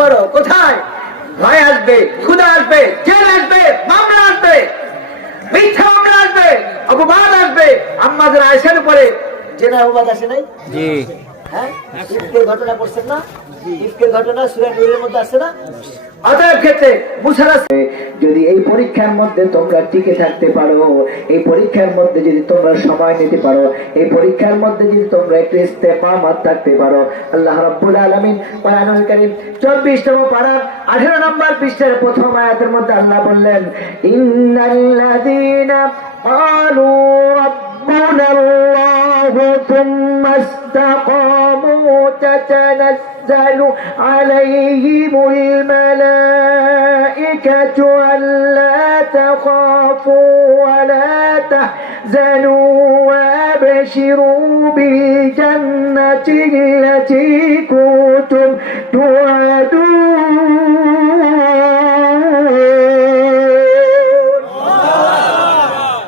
বড় কোথায় ভয় আসবে, ক্ষুধা আসবে, জেল আসবে, মামলা আসবে, মিথ্যা মামলা আসবে, অপবাদ আসবে। আম্মাদের আয়েশার উপরে জেনা অপবাদ আসে নাই? জি। হ্যাঁ, ইফকের ঘটনা পড়ছেন না? ইফকের ঘটনা সূরা নূরের মধ্যে আছে না? অতএব ক্ষেত্রে যদি এই পরীক্ষার মধ্যে তোমরা টিকে থাকতে পারো, এই পরীক্ষার মধ্যে যদি তোমরা সময় নিতে পারো, এই পরীক্ষার মধ্যে যদি তোমরা একটু ইস্তেকামাত থাকতে পারো, আল্লাহ রাব্বুল আলামিন কোরআনুল কারীম 24তম পারা 18 নম্বর পৃষ্ঠার প্রথম আয়াতের মধ্যে আল্লাহ বললেন, ইন্নাল্লাযীনা ক্বালু রাব্বুনা আল্লাহু থুম্মা ইসতাকামু তাতানাজ্জালু আলাইহিমুল মালাইকাতু আল্লা তাখাফু ওয়া লা তাহজানু ওয়া আবশিরু বিল জান্নাতি আল্লাতী কুনতুম তুআদুন।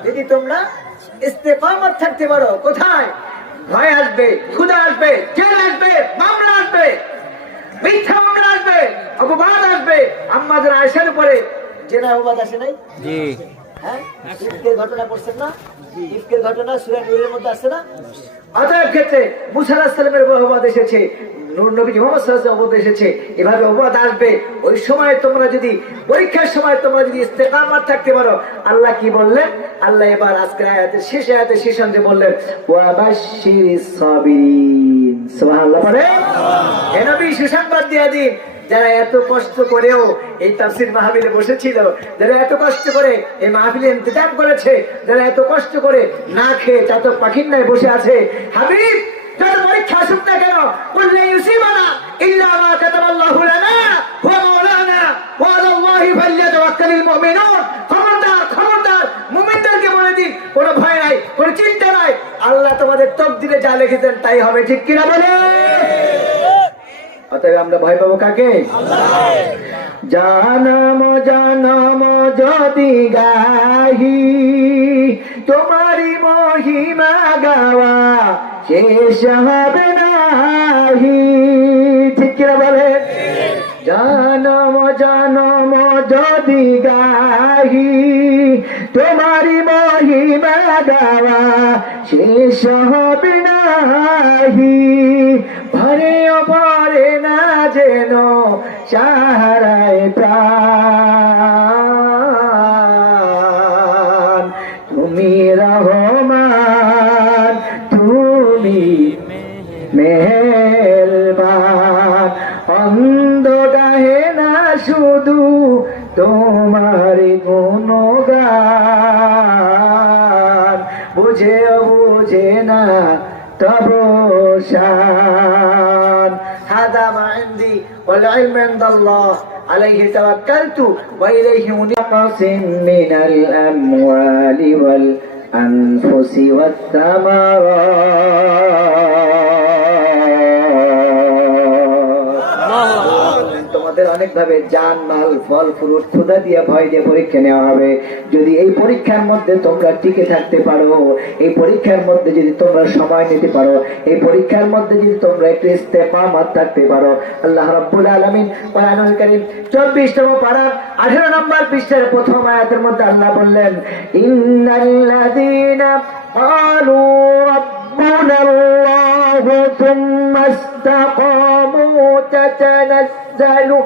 যদি তোমরা ইস্তেকামত থাকতে পারো, কোথায় ভয় আসবে, ক্ষুধা আসবে, জেল আসবে, মামলা আসবে, মিথ্যা মামলা আসবে, অপবাদ আসবে। আম্মাদের আয়েশার উপরে জেনা অপবাদ আসে নাই? জি। হ্যাঁ, ইফকের ঘটনা পড়ছেন না? ইফকের ঘটনা সূরা নূরের মধ্যে আছে না? অতএব ক্ষেত্রে মুসা আলাইহিস সালামের অপবাদ এসেছে, নূর নবী মুহাম্মদ সাল্লাল্লাহু আলাইহি ওয়াসাল্লাম অপবাদ এসেছে, এভাবে অপবাদ আসবে। ওই সময় তোমরা যদি পরীক্ষার সময় তোমরা যদি ইস্তেকামাত থাকতে পারো, আল্লাহ কি বললেন? আল্লাহ এবার আজকের আয়াতের শেষ আয়াতের শেষ অংশে বললেন, ওয়া বাশশিরিস সাবিরিন। সুবহানাল্লাহ পড়ে হে নবী সুসংবাদ দিয়ে দিন, যারা এত কষ্ট করেও এই তাফসীর মাহফিলে বসেছিল, যারা এত কষ্ট করে এই মাহফিলে ইন্তজাম করেছে, যারা এত কষ্ট করে না খেয়ে চাতক পাখির ন্যায় বসে আছে, হাবিব যত পরীক্ষা আসুক না কেন, কুল্লা ইউসিবানা ইল্লা মা কাতাবাল্লাহু লানা ওয়া মাওলানা ওয়া আলাল্লাহি ফালইয়াতাওয়াক্কালিল মুমিনুন। খবরদার মুমিনদেরকে বলে দিন, কোনো ভয় নাই, কোনো চিন্তা নাই, আল্লাহ তোমাদের তকদিরে যা লিখেছেন তাই হবে। ঠিক কিনা বলে? অতএব আমরা ভয় পাবো কাকে? জানাম জানাম যদি গাহি তোমারি মহিমা গাওয়া শেষ হবে নাহি। ঠিক কিনা বলে? জানাম জানাম যদি গাহি তোমারি মহিমা গাওয়া শেষ হবে নাহি। ভরে অপরে না যেন সাহারায় প্রাণ, তুমি রহমান, তুমি মেহেরবান। অন্ধ গাহে না শুধু তোমার গুণগান, বুঝেও বুঝে না তব শান। হাদা মা ইনদি ওয়াল ইলমু ইনদাল্লাহ আলাইহি তাওয়াক্কালতু ওয়া ইলাইহি মুনাকাসিন মিনাল আমওয়ালি ওয়াল আনফুসি ওয়াত তামারাত। তোমাদের অনেক ভাবে জান মাল ফল ফ্রুট ক্ষুধা দিয়ে ভয় দিয়ে পরীক্ষা নেওয়া হবে। যদি এই পরীক্ষার মধ্যে তোমরা টিকে থাকতে পারো, এই পরীক্ষার মধ্যে যদি তোমরা সময় নিতে পারো, এই পরীক্ষার মধ্যে যদি তোমরা একটু ইস্তেকামাত থাকতে পারো, আল্লাহ রাব্বুল আলামিন কোরআনুল কারীম 24তম পারা 18 নম্বর পৃষ্ঠার প্রথম আয়াতের মধ্যে আল্লাহ বললেন, ইন্নাল্লাযীনা ক্বালু রাব্বুনা আল্লাহু থুম্মা ইসতাকামু তাতানাজ্জালু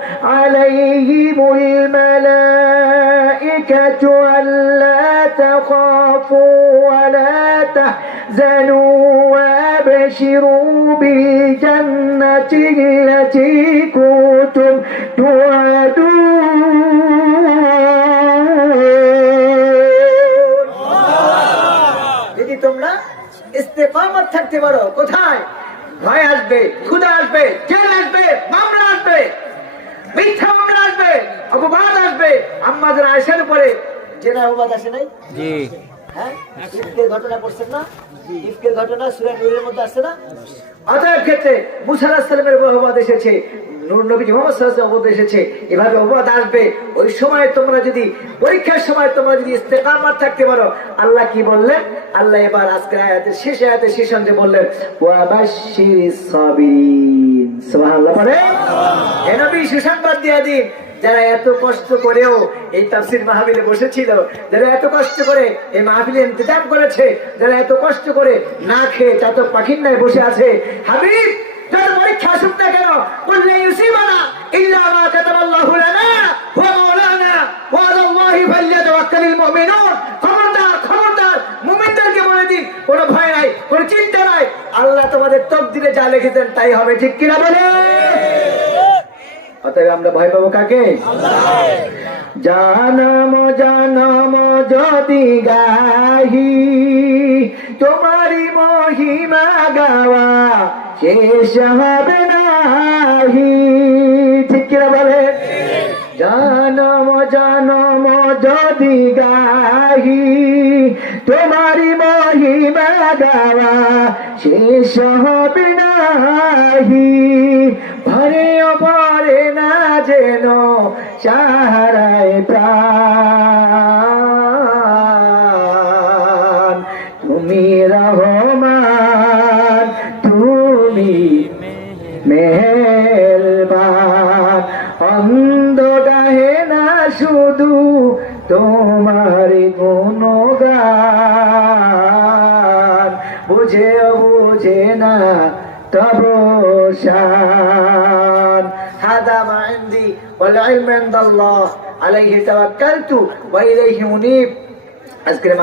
আলাইহিমুল মালাইকাতু আল্লা তাখাফু ওয়া লা তাহজানু ওয়া আবশিরু বিল জান্নাতি আল্লাতী কুনতুম তুআদুন। যদি তোমরা ইস্তেকামত থাকতে পারো, কোথায় ভয় আসবে, ক্ষুধা আসবে, জেল আসবে, মামলা আসবে, মিথ্যা মামলা আসবে, অপবাদ আসবে। আম্মাদের আয়েশার উপরে জেনা অপবাদ আসে নাই? জি। হ্যাঁ, ইফকের ঘটনা পড়ছেন না? ইফকের ঘটনা সূরা নূরের মধ্যে আছে না? অতএব ক্ষেত্রে মুসা আলাইহিস সালামের অপবাদ এসেছে, নূর নবী মুহাম্মদ সাল্লাল্লাহু আলাইহি ওয়াসাল্লাম অপবাদ এসেছে, এভাবে অপবাদ আসবে। ওই সময় তোমরা যদি পরীক্ষার সময় তোমরা যদি ইস্তেকামাত থাকতে পারো, আল্লাহ কি বললেন? আল্লাহ এবার আজকের আয়াতের শেষ অংশে বললেন, ওয়া বাশশিরিস সাবিরিন। সুবহানাল্লাহ পড়ে। হে নবী সুসংবাদ দিয়ে দিন, যারা এত কষ্ট করেও এই তাফসীর মাহফিলে বসেছিল, যারা এত কষ্ট করে এই মাহফিলে ইন্তজাম করেছে, যারা এত কষ্ট করে না খেয়ে চাতক পাখির ন্যায় বসে আছে, হাবিব যার পরীক্ষা আসুক না কেন, কুল্লা ইউসিবানা ইল্লা মা কাতাবাল্লাহু লানা ওয়া মাওলানা ওয়া আলাল্লাহি ফালইয়াতাওয়াক্কালিল মুমিনুন। খবরদার খবরদার, মুমিনদেরকে বলে দিন কোনো ভয় নাই, কোনো চিন্তা নাই, আল্লাহ তোমাদের তকদিরে যা লিখেছেন তাই হবে, ঠিক কিনা বলে? অতএব আমরা ভয় পাবো কাকে? জানাম জানাম যদি গাহি তোমারি মহিমা গাওয়া শেষ হবে নাহি, ঠিক কিনা বলে? জানাম জানাম যদি গাহি তোমারি মহিমা গাওয়া শেষ হবে নাহি, ভরে অপরে না যেন সাহারায় প্রাণ, তুমি রহমান তুমি মেহেরবান, অন্ধ গাহে না শুধু তোমার গুণগান, বুঝেও বুঝে না তব শান। হাদা মা ইনদি ওয়াল ইলমু ইনদাল্লাহ আলাইহি তাওয়াক্কালতু ওয়া ইলাইহি মুনীব। আজকের